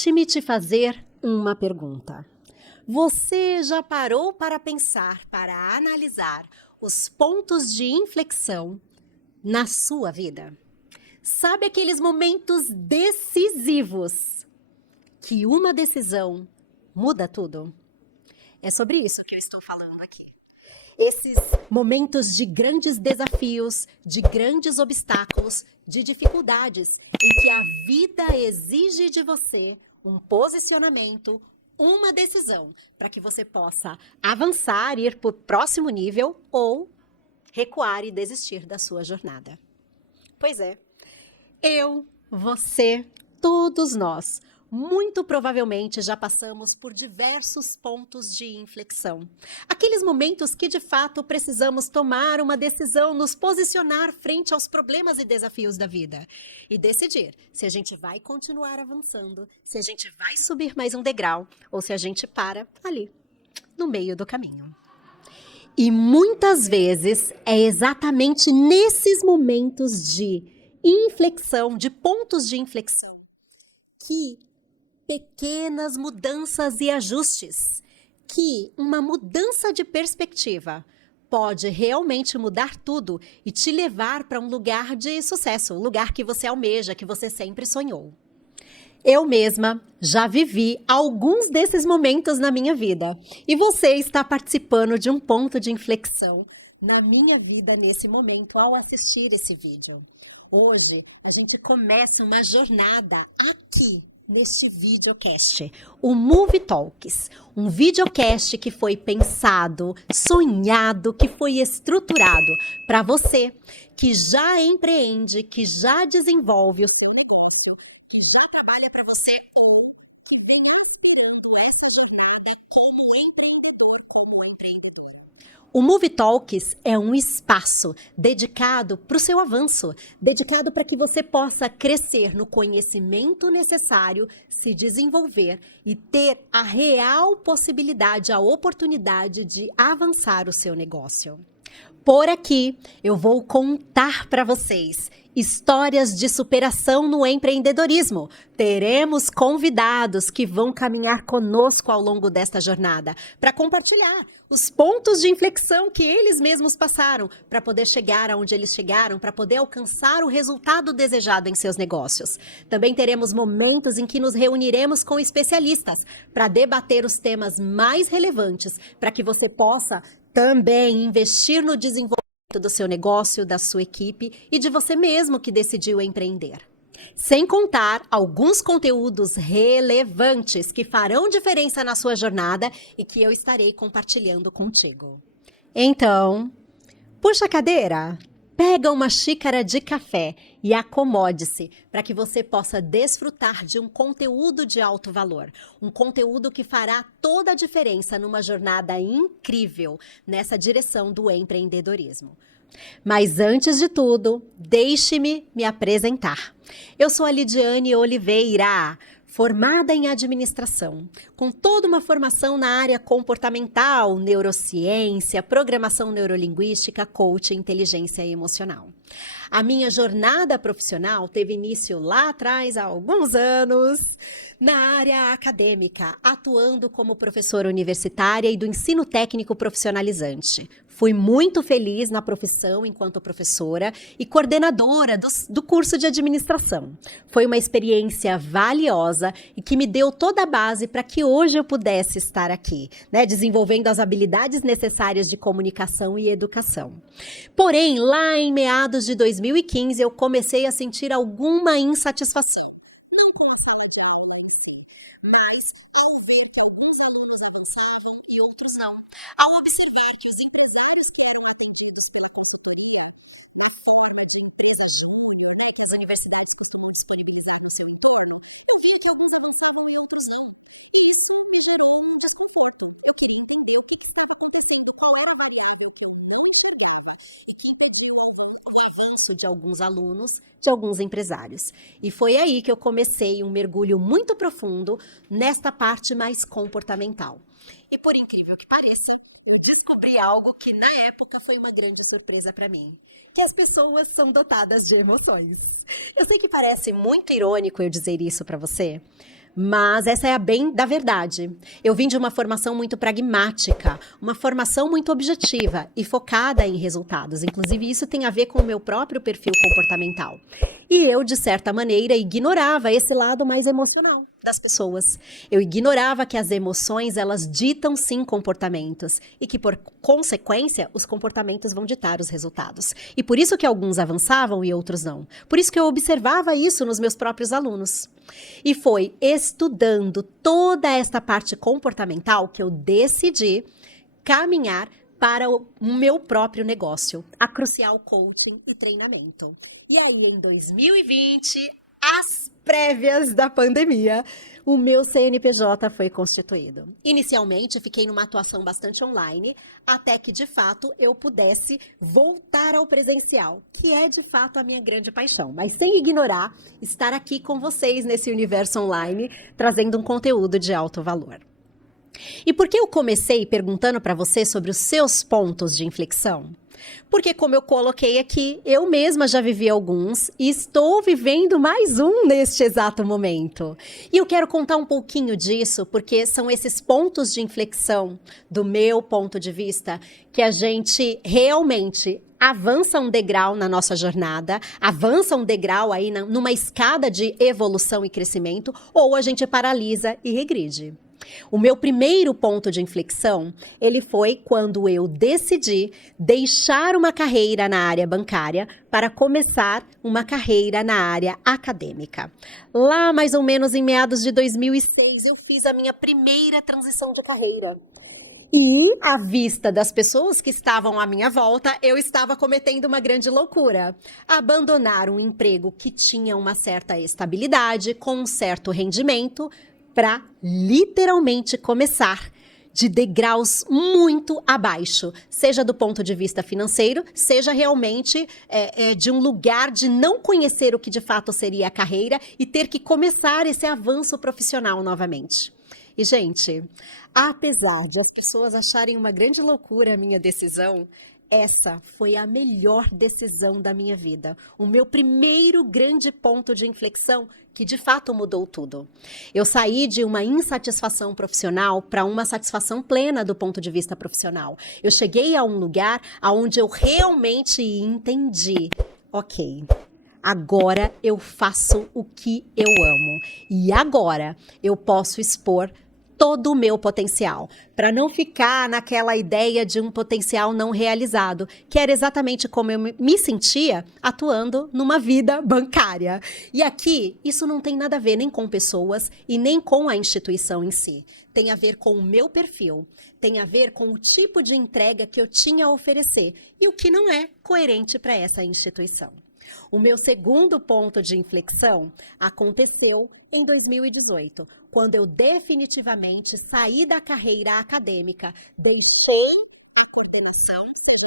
Deixe-me te fazer uma pergunta. Você já parou para pensar, para analisar os pontos de inflexão na sua vida? Sabe aqueles momentos decisivos que uma decisão muda tudo? É sobre isso que eu estou falando aqui. Esses momentos de grandes desafios, de grandes obstáculos, de dificuldades, em que a vida exige de você um posicionamento, uma decisão, para que você possa avançar, ir para o próximo nível ou recuar e desistir da sua jornada. Pois é, eu, você, todos nós, muito provavelmente já passamos por diversos pontos de inflexão. Aqueles momentos que de fato precisamos tomar uma decisão, nos posicionar frente aos problemas e desafios da vida e decidir se a gente vai continuar avançando, se a gente vai subir mais um degrau ou se a gente para ali, no meio do caminho. E muitas vezes é exatamente nesses momentos de inflexão, de pontos de inflexão, que pequenas mudanças e ajustes, que uma mudança de perspectiva pode realmente mudar tudo e te levar para um lugar de sucesso, um lugar que você almeja, que você sempre sonhou. Eu mesma já vivi alguns desses momentos na minha vida e você está participando de um ponto de inflexão na minha vida nesse momento ao assistir esse vídeo. Hoje a gente começa uma jornada aqui neste videocast, o Movie Talks, um videocast que foi pensado, sonhado, que foi estruturado para você que já empreende, que já desenvolve o seu negócio, que já trabalha para você ou que vem aspirando essa jornada como empreendedor, como empreendedora. O Movie Talks é um espaço dedicado para o seu avanço, dedicado para que você possa crescer no conhecimento necessário, se desenvolver e ter a real possibilidade, a oportunidade de avançar o seu negócio. Por aqui, eu vou contar para vocês histórias de superação no empreendedorismo. Teremos convidados que vão caminhar conosco ao longo desta jornada para compartilhar os pontos de inflexão que eles mesmos passaram para poder chegar aonde eles chegaram, para poder alcançar o resultado desejado em seus negócios. Também teremos momentos em que nos reuniremos com especialistas para debater os temas mais relevantes para que você possa também investir no desenvolvimento do seu negócio, da sua equipe e de você mesmo que decidiu empreender. Sem contar alguns conteúdos relevantes que farão diferença na sua jornada e que eu estarei compartilhando contigo. Então, puxa a cadeira, pega uma xícara de café e acomode-se para que você possa desfrutar de um conteúdo de alto valor. Um conteúdo que fará toda a diferença numa jornada incrível nessa direção do empreendedorismo. Mas antes de tudo, deixe-me me apresentar. Eu sou a Lidiane Oliveira, formada em administração, com toda uma formação na área comportamental, neurociência, programação neurolinguística, coaching, inteligência emocional. A minha jornada profissional teve início lá atrás, há alguns anos, na área acadêmica, atuando como professora universitária e do ensino técnico profissionalizante. Fui muito feliz na profissão enquanto professora e coordenadora do curso de administração. Foi uma experiência valiosa e que me deu toda a base para que hoje eu pudesse estar aqui, desenvolvendo as habilidades necessárias de comunicação e educação. Porém, lá em meados de 2015, eu comecei a sentir alguma insatisfação. Não com a sala de aula, mas ao ver que alguns alunos avançavam e outros não, ao observar que os empresários que eram atendidos pela consultoria, da forma de empresa júnior, que as universidades disponibilizavam no seu entorno, eu via que alguns avançavam e outros não. E isso me gerou um desconforto. Eu queria entender o que estava acontecendo, qual era a variável que eu não enxergava e que impedia o avanço de alguns alunos, de alguns empresários. E foi aí que eu comecei um mergulho muito profundo nesta parte mais comportamental. E por incrível que pareça, eu descobri algo que na época foi uma grande surpresa para mim, que as pessoas são dotadas de emoções. Eu sei que parece muito irônico eu dizer isso para você, Mas essa é a bem da verdade. Eu vim de uma formação muito pragmática, uma formação muito objetiva e focada em resultados. Inclusive, isso tem a ver com o meu próprio perfil comportamental. E eu, de certa maneira, ignorava esse lado mais emocional das pessoas. Eu ignorava que as emoções, elas ditam sim comportamentos e que, por consequência, os comportamentos vão ditar os resultados. E por isso que alguns avançavam e outros não. Por isso que eu observava isso nos meus próprios alunos. E foi estudando toda esta parte comportamental que eu decidi caminhar para o meu próprio negócio, a Crucial Coaching e Treinamento. E aí, em 2020, às prévias da pandemia, o meu CNPJ foi constituído. Inicialmente, fiquei numa atuação bastante online, até que, de fato, eu pudesse voltar ao presencial, que é, de fato, a minha grande paixão. Mas sem ignorar estar aqui com vocês nesse universo online, trazendo um conteúdo de alto valor. E por que eu comecei perguntando para você sobre os seus pontos de inflexão? Porque, como eu coloquei aqui, eu mesma já vivi alguns e estou vivendo mais um neste exato momento. E eu quero contar um pouquinho disso, porque são esses pontos de inflexão, do meu ponto de vista, que a gente realmente avança um degrau na nossa jornada, avança um degrau aí numa escada de evolução e crescimento, ou a gente paralisa e regride. O meu primeiro ponto de inflexão, ele foi quando eu decidi deixar uma carreira na área bancária para começar uma carreira na área acadêmica. Lá, mais ou menos em meados de 2006, eu fiz a minha primeira transição de carreira. E, à vista das pessoas que estavam à minha volta, eu estava cometendo uma grande loucura. Abandonar um emprego que tinha uma certa estabilidade, com um certo rendimento, para literalmente começar de degraus muito abaixo, seja do ponto de vista financeiro, seja realmente de um lugar de não conhecer o que de fato seria a carreira e ter que começar esse avanço profissional novamente. E, gente, apesar de as pessoas acharem uma grande loucura a minha decisão, essa foi a melhor decisão da minha vida. O meu primeiro grande ponto de inflexão que de fato mudou tudo. Eu saí de uma insatisfação profissional para uma satisfação plena do ponto de vista profissional. Eu cheguei a um lugar onde eu realmente entendi. Ok, agora eu faço o que eu amo. E agora eu posso expor todo o meu potencial, para não ficar naquela ideia de um potencial não realizado, que era exatamente como eu me sentia atuando numa vida bancária. E aqui, isso não tem nada a ver nem com pessoas e nem com a instituição em si. Tem a ver com o meu perfil, tem a ver com o tipo de entrega que eu tinha a oferecer e o que não é coerente para essa instituição. O meu segundo ponto de inflexão aconteceu em 2018, quando eu definitivamente saí da carreira acadêmica, deixei a coordenação,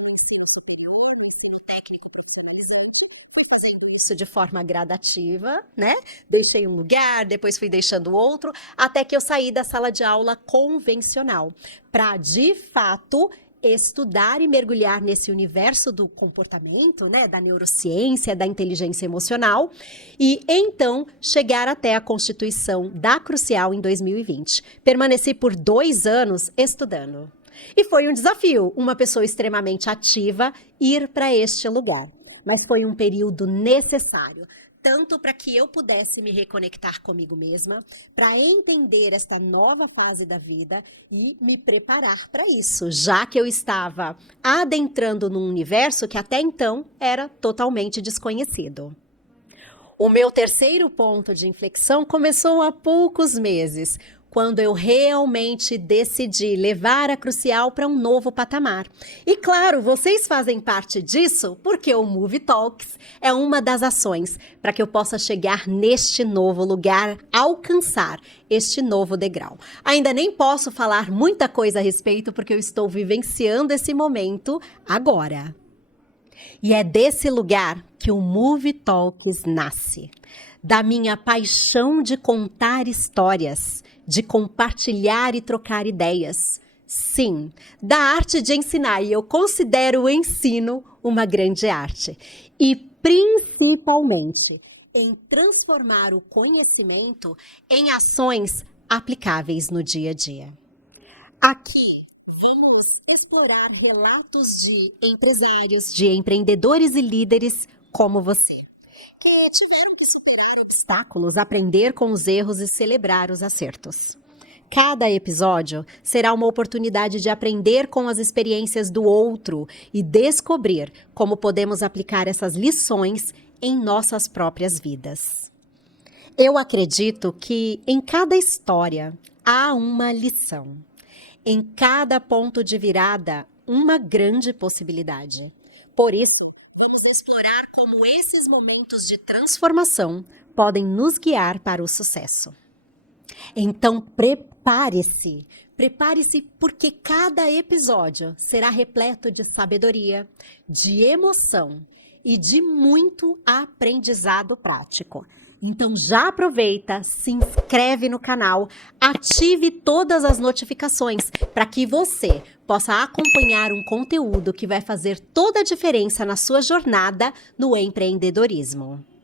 no ensino superior, no ensino técnico profissionalizante, fui fazendo isso de forma gradativa, né? Deixei um lugar, depois fui deixando outro, até que eu saí da sala de aula convencional, para de fato estudar e mergulhar nesse universo do comportamento, né, da neurociência, da inteligência emocional, e então chegar até a constituição da Crucial em 2020. Permaneci por 2 anos estudando. E foi um desafio, uma pessoa extremamente ativa, ir para este lugar. Mas foi um período necessário, tanto para que eu pudesse me reconectar comigo mesma, para entender esta nova fase da vida e me preparar para isso, já que eu estava adentrando num universo que até então era totalmente desconhecido. O meu terceiro ponto de inflexão começou há poucos meses, quando eu realmente decidi levar a Crucial para um novo patamar. E claro, vocês fazem parte disso porque o Movie Talks é uma das ações para que eu possa chegar neste novo lugar, alcançar este novo degrau. Ainda nem posso falar muita coisa a respeito porque eu estou vivenciando esse momento agora. E é desse lugar que o Movie Talks nasce. Da minha paixão de contar histórias, de compartilhar e trocar ideias. Sim, da arte de ensinar, e eu considero o ensino uma grande arte. E principalmente, em transformar o conhecimento em ações aplicáveis no dia a dia. Aqui vamos explorar relatos de empresários, de empreendedores e líderes como você, que tiveram que superar obstáculos, aprender com os erros e celebrar os acertos. Cada episódio será uma oportunidade de aprender com as experiências do outro e descobrir como podemos aplicar essas lições em nossas próprias vidas. Eu acredito que em cada história há uma lição. Em cada ponto de virada, uma grande possibilidade. Por isso, vamos explorar como esses momentos de transformação podem nos guiar para o sucesso. Então, prepare-se. Prepare-se porque cada episódio será repleto de sabedoria, de emoção e de muito aprendizado prático. Então já aproveita, se inscreve no canal, ative todas as notificações para que você possa acompanhar um conteúdo que vai fazer toda a diferença na sua jornada no empreendedorismo.